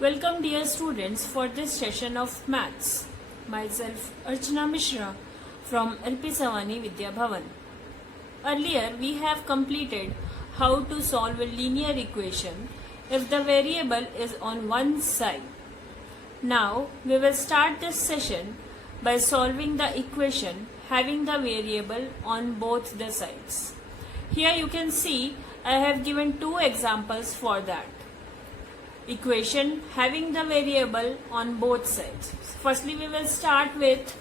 Welcome dear students for this session of Maths. Myself Archana Mishra from LP Savani Vidya Bhavan. Earlier we have completed how to solve a linear equation if the variable is on one side. Now we will start this session by solving the equation having the variable on both the sides. Here you can see I have given two examples for that. Equation having the variable on both sides. Firstly, we will start with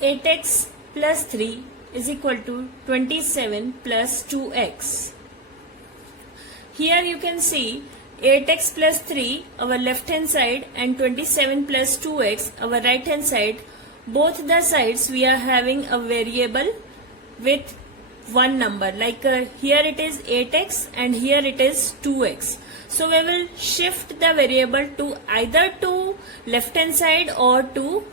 8x plus 3 is equal to 27 plus 2x. Here you can see 8x plus 3 our left hand side and 27 plus 2x our right hand side. Both the sides we are having a variable with one number, like here it is 8x and here it is 2x. So we will shift the variable to either to left hand side or to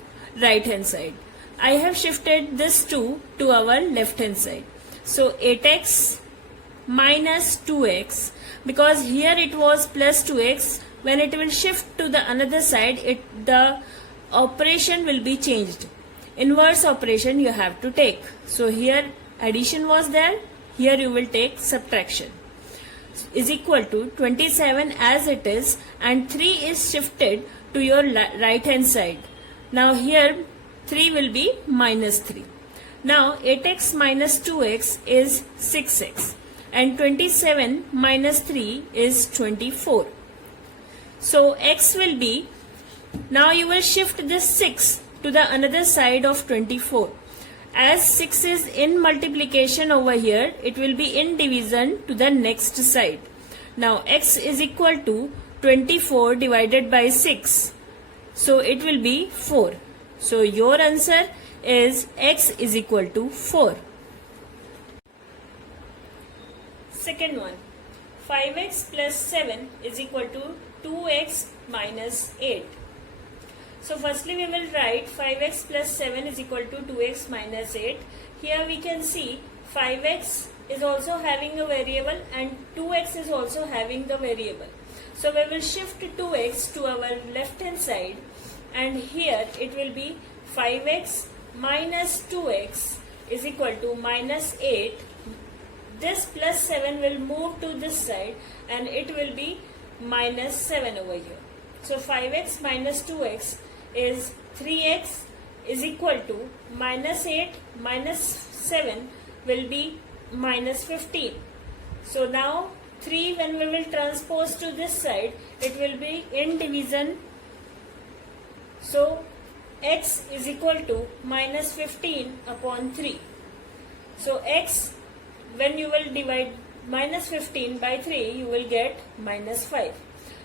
right hand side. I have shifted this to our left hand side. So 8x minus 2x, because here it was plus 2x, when it will shift to the another side, the operation will be changed. Inverse operation you have to take. So here addition was there, here you will take subtraction. Is equal to 27 as it is, and 3 is shifted to your right hand side. Now here 3 will be minus 3. Now 8x minus 2x is 6x and 27 minus 3 is 24. So x will be, now you will shift this 6 to the another side of 24. As 6 is in multiplication over here, it will be in division to the next side. Now x is equal to 24 divided by 6. So it will be 4. So your answer is x is equal to 4. Second one, 5x plus 7 is equal to 2x minus 8. So firstly we will write 5x plus 7 is equal to 2x minus 8. Here we can see 5x is also having a variable and 2x is also having the variable. So we will shift 2x to our left hand side, and here it will be 5x minus 2x is equal to minus 8. This plus 7 will move to this side and it will be minus 7 over here. So 5x minus 2x is 3x is equal to minus 8 minus 7 will be minus 15. So now 3 when we will transpose to this side, it will be in division. So x is equal to minus 15 upon 3. So x, when you will divide minus 15 by 3, you will get minus 5.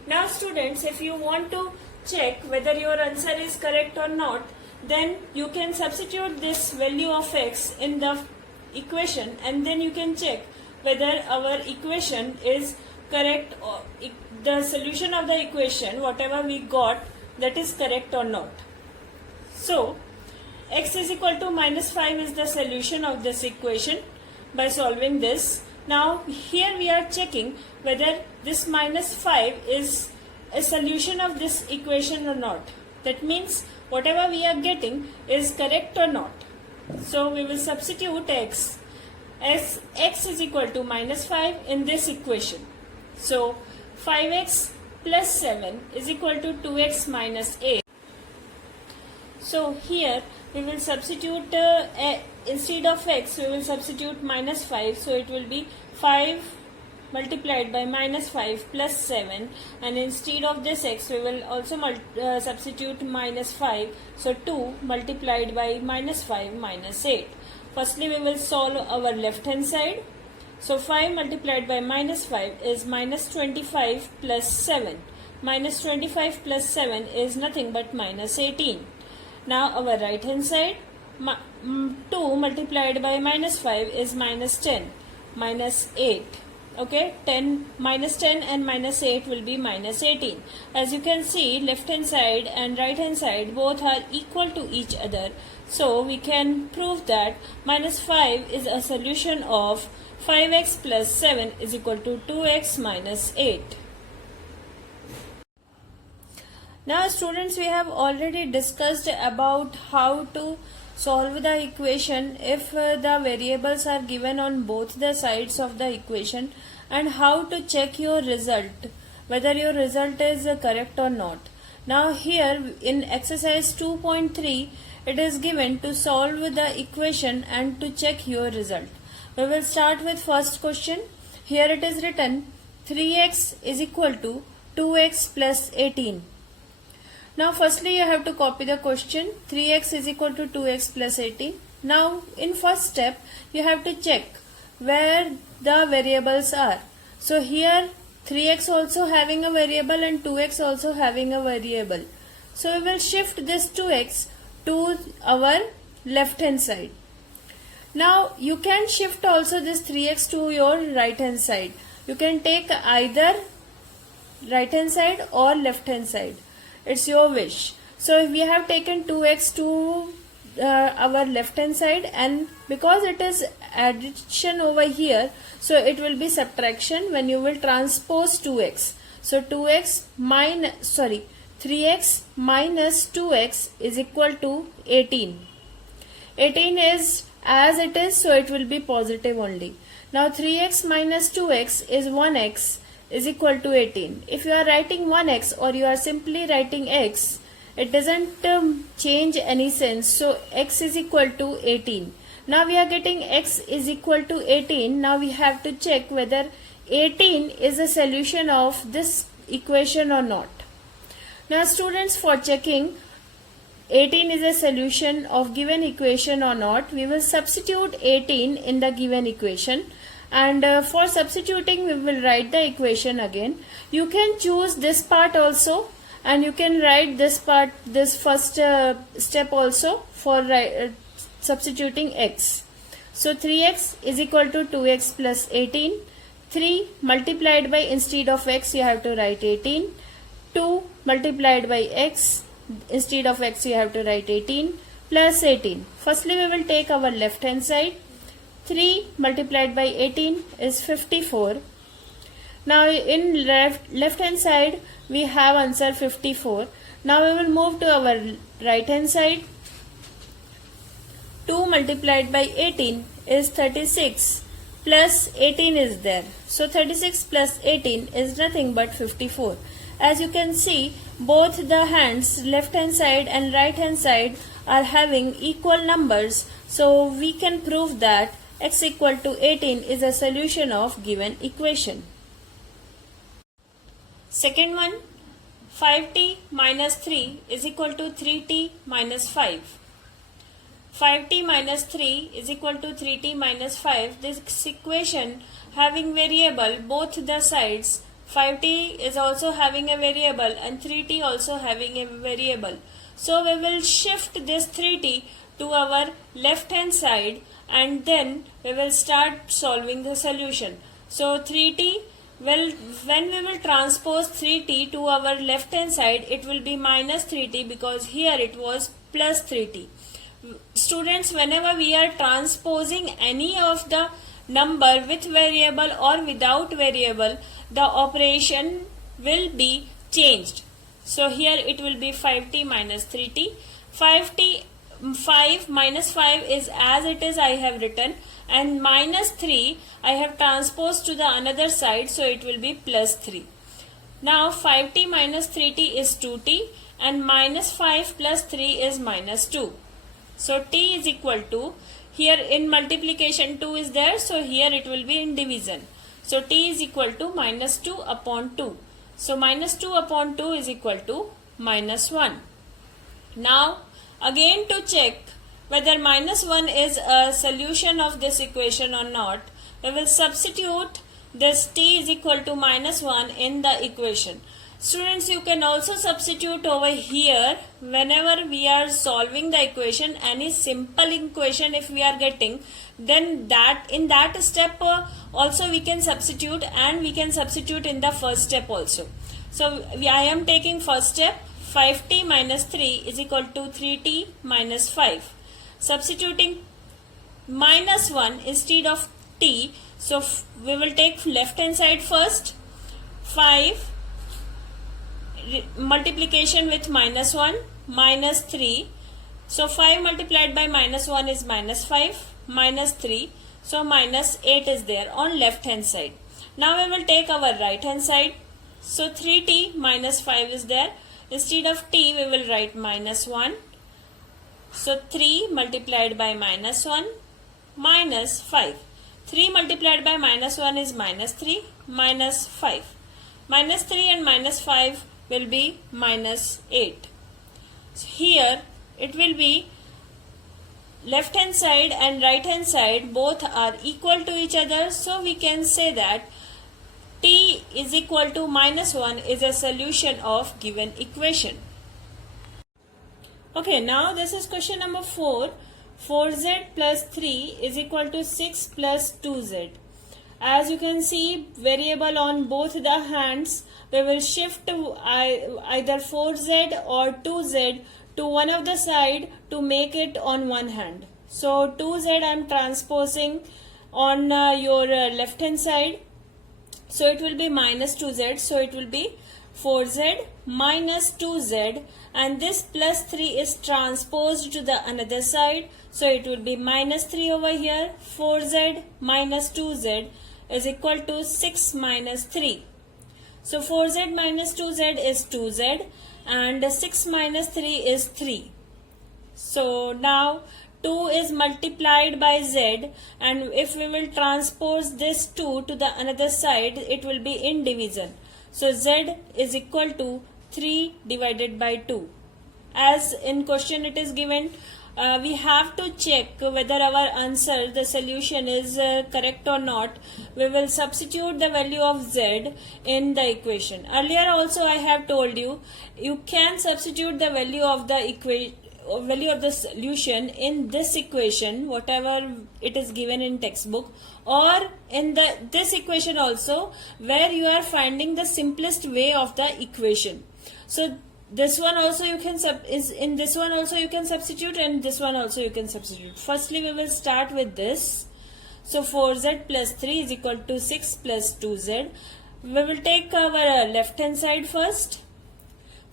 Now students, if you want to check whether your answer is correct or not, then you can substitute this value of x in the equation and then you can check whether our equation is correct or the solution of the equation whatever we got, that is correct or not. So x is equal to minus 5 is the solution of this equation by solving this. Now here we are checking whether this minus 5 is a solution of this equation or not. That means whatever we are getting is correct or not. So we will substitute x as x is equal to minus 5 in this equation. So 5x plus 7 is equal to 2x minus 8. So here we will substitute instead of x we will substitute minus 5. So it will be 5 multiplied by minus 5 plus 7, and instead of this x we will also substitute minus 5. So 2 multiplied by minus 5 minus 8. Firstly we will solve our left hand side. So 5 multiplied by minus 5 is minus 25 plus 7. Minus 25 plus 7 is nothing but minus 18. Now our right hand side, 2 multiplied by minus 5 is minus 10, minus 8. Okay, 10 minus 10 and minus 8 will be minus 18. As you can see, left hand side and right hand side both are equal to each other. So we can prove that minus 5 is a solution of 5x plus 7 is equal to 2x minus 8. Now students, we have already discussed about how to solve the equation if the variables are given on both the sides of the equation, and how to check your result, whether your result is correct or not. Now here in exercise 2.3, it is given to solve the equation and to check your result. We will start with first question. Here it is written 3x is equal to 2x plus 18. Now firstly you have to copy the question. 3x is equal to 2x plus 18. Now in first step you have to check where the variables are. So here 3x also having a variable and 2x also having a variable. So we will shift this 2x to our left hand side. Now you can shift also this 3x to your right hand side. You can take either right hand side or left hand side. It's your wish. So we have taken 2x to our left hand side, and because it is addition over here, so it will be subtraction when you will transpose 2x. So 3x minus 2x is equal to 18. 18 is as it is, so it will be positive only. Now 3x minus 2x is 1x is equal to 18. If you are writing 1x or you are simply writing x, it doesn't change any sense. So x is equal to 18. Now we are getting x is equal to 18. Now we have to check whether 18 is a solution of this equation or not. Now students, for checking 18 is a solution of given equation or not, we will substitute 18 in the given equation. And for substituting, we will write the equation again. You can choose this part also, and you can write this part, this first step also for substituting x. So 3x is equal to 2x plus 18. 3 multiplied by, instead of x you have to write 18. 2 multiplied by x, instead of x you have to write 18, plus 18. Firstly we will take our left hand side. 3 multiplied by 18 is 54. Now in left hand side we have answer 54. Now we will move to our right hand side. 2 multiplied by 18 is 36, plus 18 is there. So 36 plus 18 is nothing but 54. As you can see, both the hands, left hand side and right hand side, are having equal numbers. So we can prove that x equal to 18 is a solution of given equation. Second one, 5t minus 3 is equal to 3t minus 5. 5t minus 3 is equal to 3t minus 5. This equation having variable both the sides. 5t is also having a variable and 3t also having a variable. So we will shift this 3t to our left hand side, and then we will start solving the solution. So 3t, well, when we will transpose 3t to our left hand side, it will be minus 3t, because here it was plus 3t. Students, whenever we are transposing any of the number with variable or without variable, the operation will be changed. So here it will be 5t minus 3t. 5 minus 5 is as it is, I have written, and minus 3 I have transposed to the another side, so it will be plus 3. Now 5t minus 3t is 2t, and minus 5 plus 3 is minus 2. So t is equal to, here in multiplication 2 is there, so here it will be in division. So t is equal to minus 2 upon 2. So minus 2 upon 2 is equal to minus 1. Now again, to check whether minus 1 is a solution of this equation or not, we will substitute this t is equal to minus 1 in the equation. Students, you can also substitute over here whenever we are solving the equation, any simple equation if we are getting, then that in that step also we can substitute, and we can substitute in the first step also. So I am taking first step. 5t minus 3 is equal to 3t minus 5. Substituting minus 1 instead of t, so we will take left hand side first. 5 multiplication with minus 1, minus 3. So 5 multiplied by minus 1 is minus 5, minus 3. So minus 8 is there on left hand side. Now we will take our right hand side. So 3t minus 5 is there. Instead of t we will write minus 1. So 3 multiplied by minus 1 minus 5. 3 multiplied by minus 1 is minus 3 minus 5. Minus 3 and minus 5 will be minus 8. So here it will be left hand side and right hand side both are equal to each other. So we can say that t is equal to minus 1 is a solution of given equation. Okay, now this is question number 4. 4z plus 3 is equal to 6 plus 2z. As you can see, variable on both the hands, we will shift either 4z or 2z to one of the side to make it on one hand. So 2z I am transposing on your left hand side. So it will be minus 2z. So it will be 4z minus 2z, and this plus 3 is transposed to the another side. So it will be minus 3 over here. 4z minus 2z is equal to 6 minus 3. So 4z minus 2z is 2z and 6 minus 3 is 3. So now 2 is multiplied by z, and if we will transpose this 2 to the another side, it will be in division. So z is equal to 3 divided by 2. As in question it is given, we have to check whether our answer, the solution is correct or not. We will substitute the value of z in the equation. Earlier also I have told you, you can substitute the value of the solution in this equation, whatever it is given in textbook, or in this equation also, where you are finding the simplest way of the equation. So this one also you can in this one also you can substitute, and this one also you can substitute. Firstly we will start with this. So 4z plus 3 is equal to 6 plus 2z. We will take our left hand side first.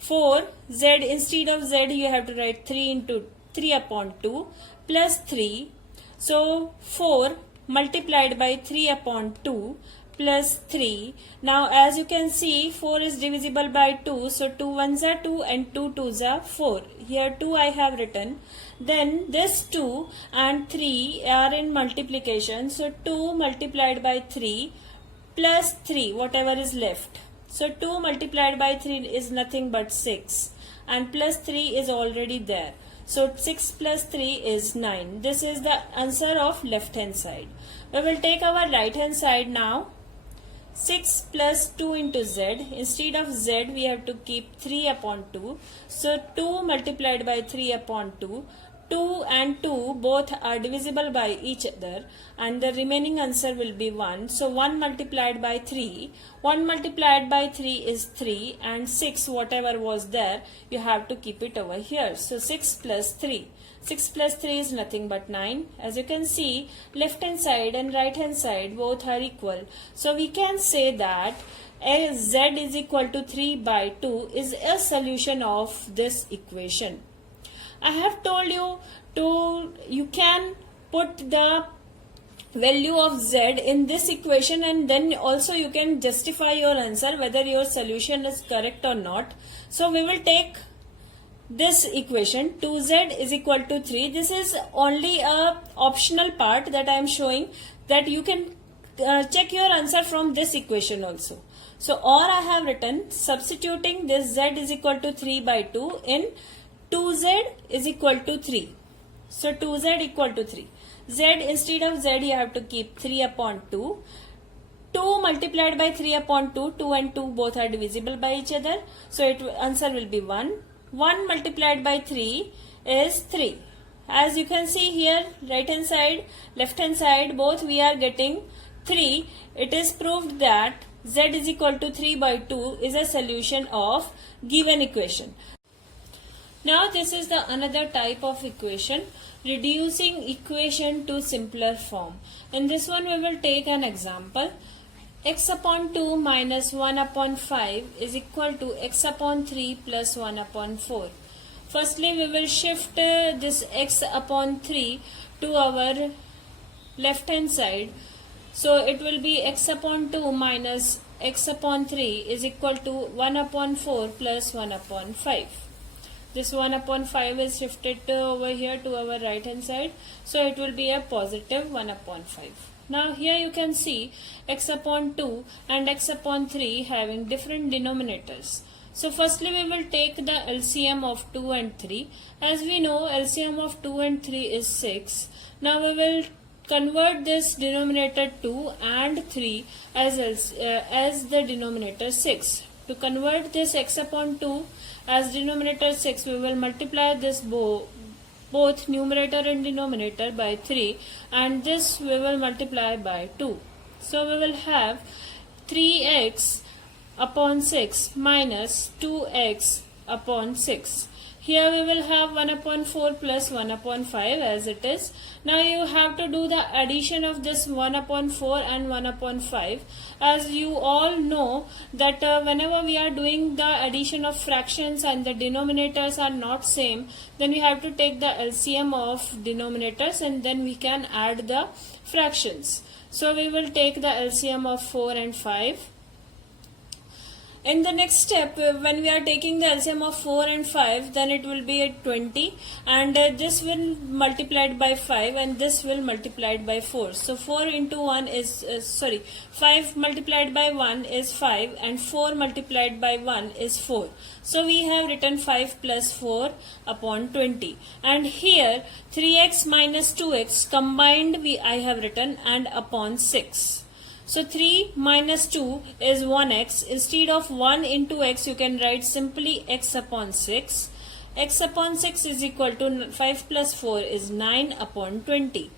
4z, instead of z you have to write 3 upon 2 plus 3. So 4 multiplied by 3 upon 2 plus 3. Now as you can see, 4 is divisible by 2. So 2 ones are 2 and 2 twos are 4. Here 2 I have written. Then this 2 and 3 are in multiplication. So 2 multiplied by 3 plus 3, whatever is left. So 2 multiplied by 3 is nothing but 6, and plus 3 is already there. So 6 plus 3 is 9. This is the answer of left hand side. We will take our right hand side now. 6 plus 2 into z. Instead of z we have to keep 3 upon 2. So 2 multiplied by 3 upon 2. 2 and 2 both are divisible by each other, and the remaining answer will be 1. So 1 multiplied by 3. 1 multiplied by 3 is 3, and 6 whatever was there you have to keep it over here. So 6 plus 3. 6 plus 3 is nothing but 9. As you can see, left hand side and right hand side both are equal. So we can say that z is equal to 3 by 2 is a solution of this equation. I have told you you can put the value of z in this equation, and then also you can justify your answer whether your solution is correct or not. So we will take this equation, 2z is equal to 3. This is only a optional part that I am showing, that you can check your answer from this equation also. So or I have written substituting this z is equal to 3 by 2 in 2z is equal to 3. So 2z equal to 3. Z, instead of z you have to keep 3 upon 2. 2 multiplied by 3 upon 2. 2 and 2 both are divisible by each other. So answer will be 1. 1 multiplied by 3 is 3. As you can see here, right hand side, left hand side, both we are getting 3. It is proved that z is equal to 3 by 2 is a solution of given equation. Now this is the another type of equation, reducing equation to simpler form. In this one we will take an example. x upon 2 minus 1 upon 5 is equal to x upon 3 plus 1 upon 4. Firstly, we will shift this x upon 3 to our left hand side. So it will be x upon 2 minus x upon 3 is equal to 1 upon 4 plus 1 upon 5. This 1 upon 5 is shifted over here to our right hand side. So it will be a positive 1 upon 5. Now here you can see x upon 2 and x upon 3 having different denominators. So firstly we will take the LCM of 2 and 3. As we know, LCM of 2 and 3 is 6. Now we will convert this denominator 2 and 3 as the denominator 6. To convert this x upon 2 as denominator 6, we will multiply this both numerator and denominator by 3, and this we will multiply by 2. So we will have 3x upon 6 minus 2x upon 6. Here we will have 1 upon 4 plus 1 upon 5 as it is. Now you have to do the addition of this 1 upon 4 and 1 upon 5. As you all know that whenever we are doing the addition of fractions and the denominators are not same, then we have to take the LCM of denominators and then we can add the fractions. So we will take the LCM of 4 and 5. In the next step, when we are taking the LCM of 4 and 5, then it will be at 20, and this will multiplied by 5 and this will multiplied by 4. So 4 into 1 is 5 multiplied by 1 is 5 and 4 multiplied by 1 is 4. So we have written 5 plus 4 upon 20, and here 3x minus 2x combined I have written and upon 6. So 3 minus 2 is 1x. Instead of 1 into x, you can write simply x upon 6. X upon 6 is equal to 5 plus 4 is 9 upon 20.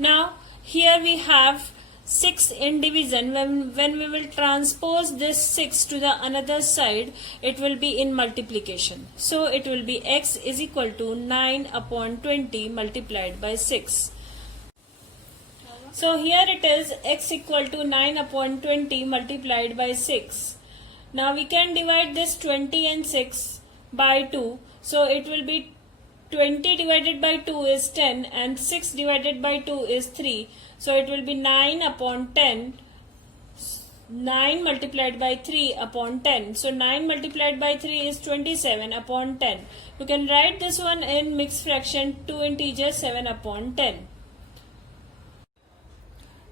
Now here we have 6 in division. When we will transpose this 6 to the another side, it will be in multiplication. So it will be x is equal to 9 upon 20 multiplied by 6. So here it is x equal to 9 upon 20 multiplied by 6. Now we can divide this 20 and 6 by 2. So it will be 20 divided by 2 is 10 and 6 divided by 2 is 3. So it will be 9 upon 10. 9 multiplied by 3 upon 10. So 9 multiplied by 3 is 27 upon 10. You can write this one in mixed fraction 2 integers 7 upon 10.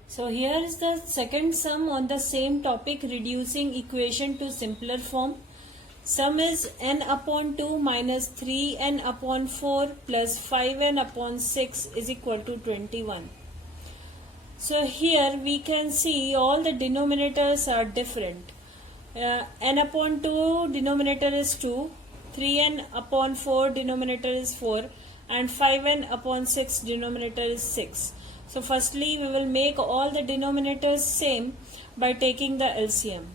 So here is the second sum on the same topic, reducing equation to simpler form. Sum is n upon 2 minus 3n upon 4 plus 5n upon 6 is equal to 21. So here we can see all the denominators are different. N upon 2 denominator is 2, 3n upon 4 denominator is 4, and 5n upon 6 denominator is 6. So firstly we will make all the denominators same by taking the LCM.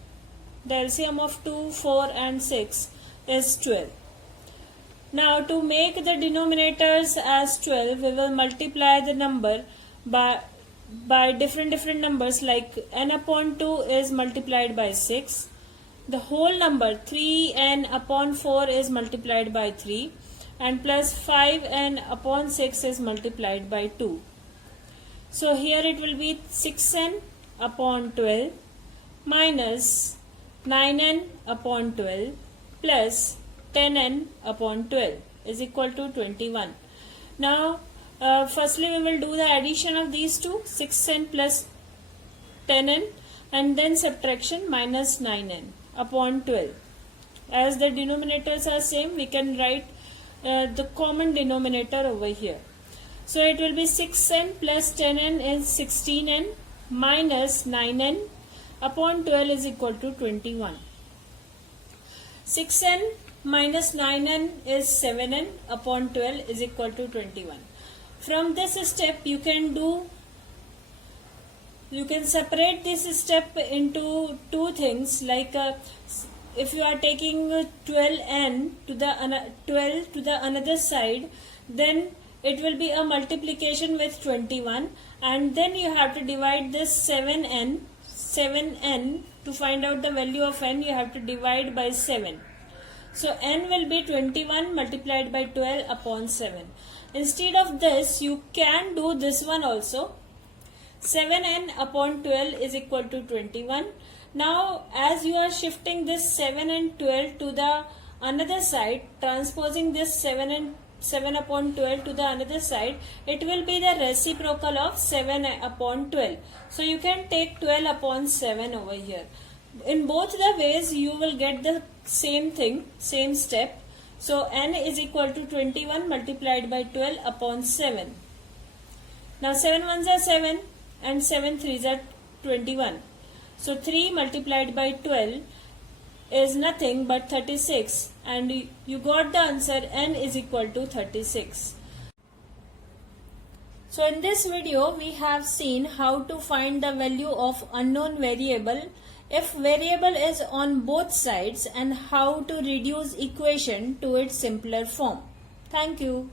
The LCM of 2, 4 and 6 is 12. Now to make the denominators as 12, we will multiply the number by different numbers, like n upon 2 is multiplied by 6. The whole number 3n upon 4 is multiplied by 3, and plus 5n upon 6 is multiplied by 2. So here it will be 6n upon 12 minus 9n upon 12 plus 10n upon 12 is equal to 21. Now firstly we will do the addition of these two, 6n plus 10n, and then subtraction minus 9n upon 12. As the denominators are same, we can write the common denominator over here. So it will be 6n plus 10n is 16n minus 9n upon 12 is equal to 21. 6n minus 9n is 7n upon 12 is equal to 21. From this step you can separate this step into two things, like if you are taking 12n to the 12 to the another side, then it will be a multiplication with 21, and then you have to divide this 7n 7n. To find out the value of n, you have to divide by 7. So n will be 21 multiplied by 12 upon 7. Instead of this, you can do this one also. 7n upon 12 is equal to 21. Now, as you are shifting this 7 and 12 to the another side, transposing this 7 upon 12 to the another side, it will be the reciprocal of 7 upon 12. So, you can take 12 upon 7 over here. In both the ways, you will get the same thing, same step. So, n is equal to 21 multiplied by 12 upon 7. Now, 7 ones are 7 and 7 threes are 21. So, 3 multiplied by 12 is nothing but 36, and you got the answer n is equal to 36. So, in this video, we have seen how to find the value of unknown variable if variable is on both sides, and how to reduce equation to its simpler form. Thank you.